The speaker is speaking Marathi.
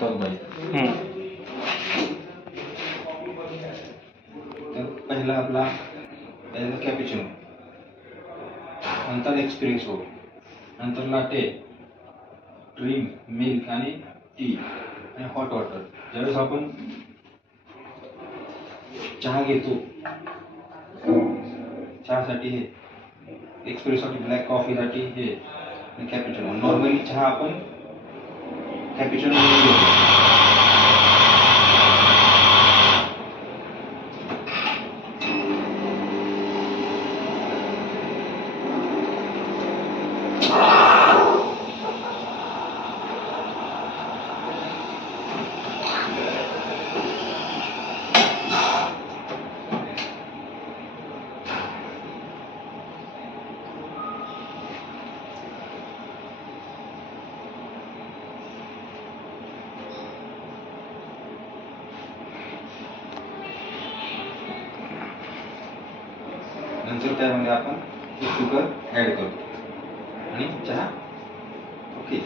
तकबाई. तर पहिला आपला कॅपिचिनो, नंतर एक्सप्रेसो, नंतर लाटे, क्रीम, मिल्क आणि टी आणि हॉट वॉटर. ज्यावेळेस आपण चहा घेतो, चहासाठी हे, एक्सप्रेसोसाठी ब्लॅक कॉफीसाठी हे आणि कॅपिचिनो. नॉर्मली चहा आपण कॅपिचिनो घेतो. नंतर त्यामध्ये आपण शुगर ऍड करतो आणि चहा ओके.